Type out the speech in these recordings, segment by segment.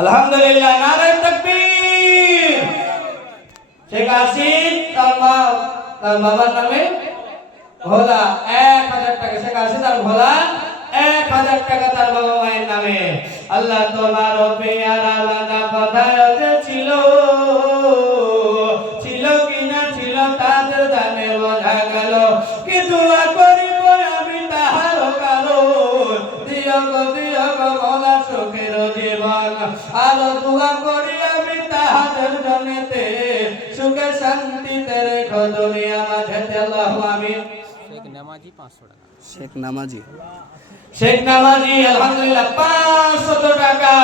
আলহামদুলিল্লাহ, নারে তাকবীর। শেখ আসিফ তার বাবার নামে ভোলা 1000 টাকা। শেখ আসিফ আর ভোলা 1000 টাকা তার বাবা মায়ের নামে। আল্লাহ তোমার পেয়ারা বান্দা কোথায় যে ছিল কিনা ছিল তাদের দানে বোঝা গেল। কি দোয়া করিব আমি তাহার কালো, দিও গো মৌলা সুখের জীবন। আর দোয়া করি আমি তাহাদের জন্যতে সুখে শান্তিতে রেখো দুনিয়া মাঝেতে। আল্লাহু আমিন। শেখ নামাজি 500 টাকা। শেখ নামাজি আলহামদুলিল্লাহ 500 টাকা।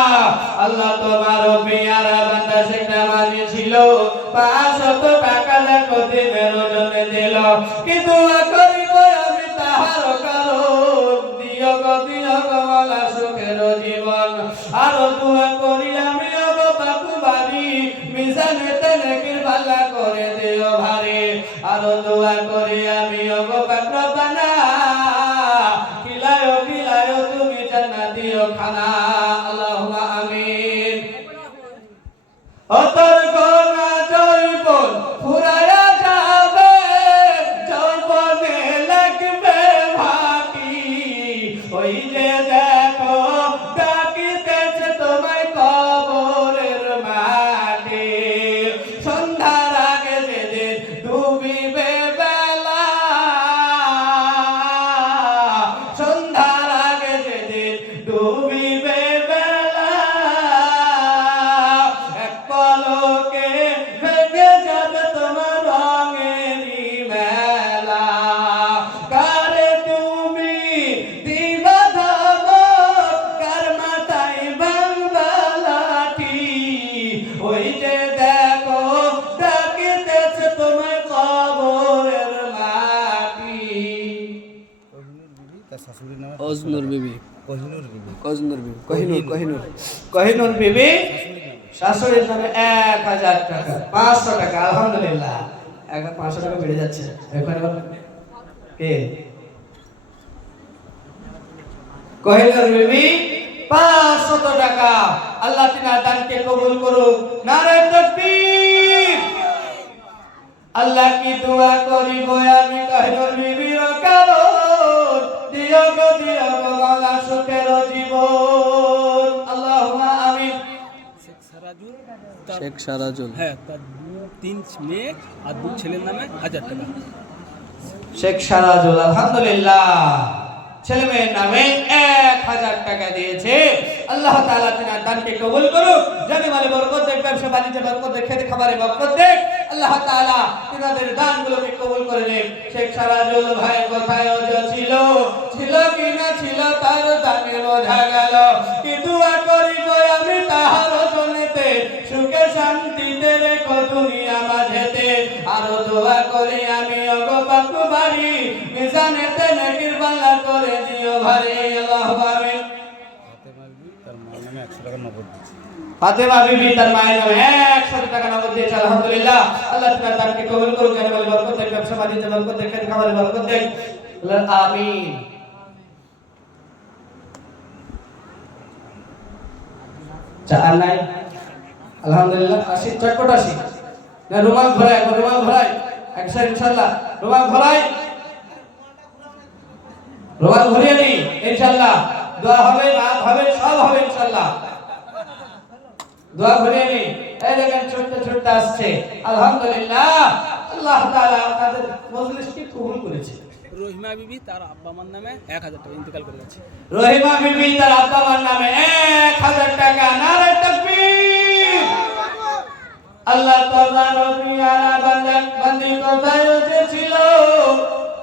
আল্লাহ তোমার পেয়ারা বান্দা শেখ নামাজি ছিল 500 টাকা দেখো দিনের জন্য দিল। কি দোয়া করিব আমি তাহার কারণ, দিও গো মাওলা সুখের জীবন। আর দোয়া করি আমি গো বাপু বাড়ি, মিজানেতে নেকির পাল্লা করে দিও ভারী। আর দোয়া করি আমি গো পাকরবানা, খিলায়ো তুমি জান্নাতীয় খানা। আল্লাহুম্মা আমিন। ও তোর গোনা জয়বন ফুরায়া যাবে, যৌবনে লাগবে ভাটি। ওই যে দেখো ডাকিতেছে তোমায় কবরের মাটি। সন্ধ্যার আগে যেদিন ডুবিবে বেলা, সন্ধ্যার আগে যেদিন ডুবিবে বেলা, এক পলকে ভেঙে যাবে তোমার রঙেরই মেলা। কারে তুমি দিবা ধমক, কার মাথায় বাংলা লাঠি। ওই যে দেখো ডাকিতেছে তোমায় কবরের মাটি। কোহিনূর বিবি শাশুড়ির নামে 1000 টাকা। 500 টাকা আলহামদুলিল্লাহ। 500 টাকা বেড়ে যাচ্ছে এখন। কে? কোহিনূর বিবি 500 টাকা। আল্লাহ তিনার দানকে কবুল করুক। নারে তাকবীর। আল্লাহ কি দোয়া করিব আমি কোহিনূর বিবির কারণ, দিও গো মাওলা সুখের জীবন। আল্লাহুম্মা আমিন। শেখ সারাজুল, হ্যাঁ, তার 3 মেয়ে আর 2 ছেলের নামে 1000 টাকা। শেখ সারাজুল আলহামদুলিল্লাহ ছেলে মেয়ের নামে 1000 টাকা দিয়েছে। আল্লাহ তাআলা তিনার দানকে কবুল করুক। জানে মালে বরকত দেখ, ব্যবসা বাণিজ্যে বরকত দেখ, খেতে খাবারে বরকত দেখ। আল্লাহ তাআলা তিনাদের দানগুলোকে কবুল করে নেন। শেখ সারাজুল ভাই কোথায় ছিল কিনা ছিল তার দানে বোঝা গেল। কি দোয়া করিব আমি তাহার জন্যতে সুখে শান্তিতে রেখো দুনিয়া মাঝেতে। আর দোয়া করি আমি গো বাপু বাড়ি, মিজানেতে নেকির পাল্লা করে দিও ভারী। আল্লাহু আমিন। ফাতেমা বিবি তার মায়ের নামে 100 টাকা নগদ দিয়েছে। আলহামদুলিল্লাহ। আল্লাহ তাআলা তাকে কবুল করুক। জানে মালে বরকত দেখ, ব্যবসা বাণিজ্যে বরকত দেখ, খেতে খাবারে বরকত দেখ। আমিন। চার নাই আলহামদুলিল্লাহ। আসি চটপট আসি না, রুমাল ঘোরাই একসাথে ইনশাআল্লাহ। রুমাল ঘুরিয়ে নি ইনশাআল্লাহ। দোয়া হবে, নাত হবে, সব হবে ইনশাআল্লাহ। দোয়া ঘুরিয়ে নি। এই দেখেন ছোট্ট আসছে। আলহামদুলিল্লাহ। আল্লাহ তাআলা আপনাদের মজলিসকে কবুল করেছে। রহিমা বিবি তার আব্বা মার নামে 1000 টাকা ইন্তেকাল করে গেছে। রহিমা বিবি তার আব্বা মার নামে 1000 টাকা। নারে তাকবীর। আল্লাহ তোমার পেয়ারা বান্দি কোথায় ছিল।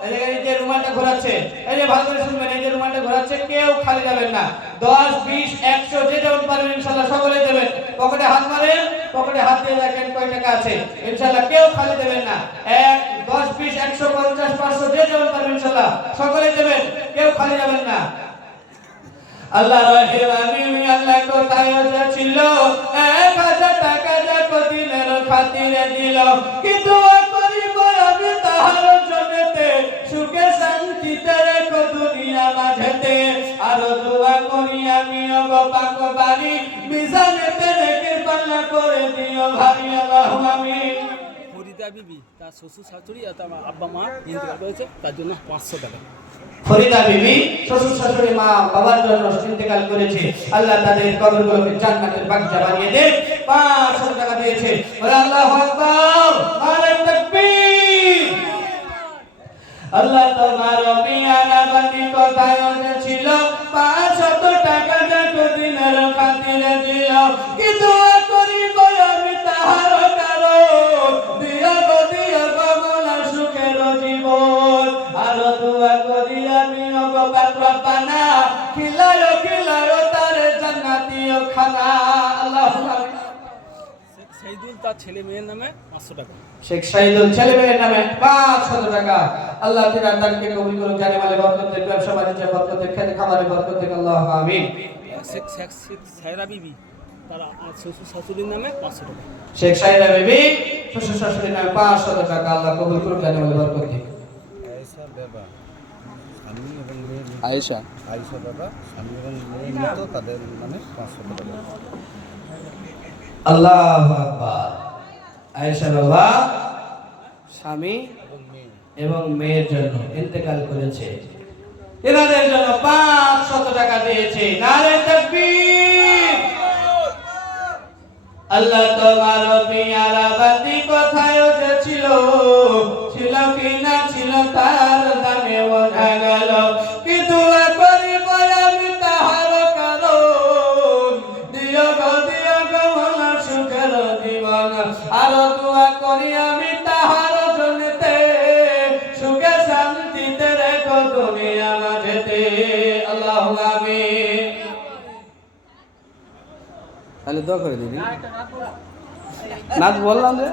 এই যে রুমালটা ঘোরাচ্ছে, এই যে ভালো করে শুনবেন, এই যে রুমালটা ঘোরাচ্ছে, কেউ খালি যাবেন না। 10, 20, 100 যে যেমন পারবেন ইনশাআল্লাহ সকলে দেবেন। পকেটে হাত মারেন, পকেটে হাত দিয়ে দেখেন কয় টাকা আছে। ইনশাআল্লাহ কেউ খালি দেবেন না। 1, 10, 20, 100, 50, 500 যে যেমন পারবেন ইনশাআল্লাহ সকলে দেবেন, কেউ খালি যাবেন না। আল্লাহ রহিম আল্লাহ কোথায় ছিল 1000 টাকা দেখো দিনের খাতিরে দিল। কি দোয়া করিব আমি তাহার জন্যতে সুখে শান্তিতে রেখো দুনিয়া মাঝেতে। আর দোয়া করি আমি গো পাক বাড়ি, মিজানেতে করে দিও ভাই আল্লাহুম্মা আমিন। ফরিদা বিবি তার শ্বশুর শাশুড়ি আর তার আব্বা মা ইন্তেকাল করেছে, তার জন্য 500 টাকা। ফরিদা বিবি শ্বশুর শাশুড়ি মা বাবার জন্য ইন্তেকাল করেছে, আল্লাহ তাদের কবরগুলোকে জান্নাতের বাগিচা বানিয়ে দেন। 500 টাকা দিয়েছে। বলে আল্লাহু আকবার, নারে তাকবীর। আল্লাহ তোমার পিয়ারা বান্দি কোথায় ছিল, 500 টাকা যত দিনের খাতিরে দিও, কি দোয়া করিব আমি তাহার কারণ, দিও গো মোলা সুখের জীবন। আর দোয়া করি আমি গো পাত্রপানা, খিলায়ো তারে জান্নাতীয় খানা। আল্লাহুম্মা আমিন। শেখ সাইদুল তার ছেলে মেয়ের নামে 500 টাকা। শেখ সাইদুল ছেলে মেয়ের নামে 500 টাকা। আল্লাহ তিনার দানকে কবুল করুন, জানে মালে বরকত দেন, ব্যবসা বাণিজ্যে বরকত দেন, খেতে খাবারে বরকত দেন। আল্লাহুম্মা আমিন। শেখ সায়রা বিবি তার শ্বশুর শাশুড়ির নামে 500 টাকা। শেখ সাইরা বিবি শ্বশুর শাশুড়ির নামে 500 টাকা। আল্লাহ কবুল করুন, জানে মালে বরকত দিন। আয়েশা বাবা স্বামী এবং মেয়ে মৃত। আয়েশা আয়েশা বাবা স্বামী এবং মেয়ে মৃত, তাদের মানে 500 টাকা। আল্লাহু আকবার। আয়েশা বাবা স্বামী এবং মেয়ে এবং মেয়ের জন্য ইন্তেকাল করেছে, এনাদের জন্য 500 টাকা দিয়েছে। নারে তাকবীর। আল্লাহ তোমার পিয়ারা বান্দি কোথায় ছিল, ছিল কি না ছিল তার দানে বোঝা গেল, কি দোয়া করিব আমি তাহার কারণ, দিও গো মোলা সুখের জীবন। আর দোয়া করি আমি তাহার জন্যতে, সুখে শান্তিতে রেখো দুনিয়া মাঝেতে। আল্লাহুম্মা আমিন। তাহলে দোয়া করে দিবি। নাচ বললাম যে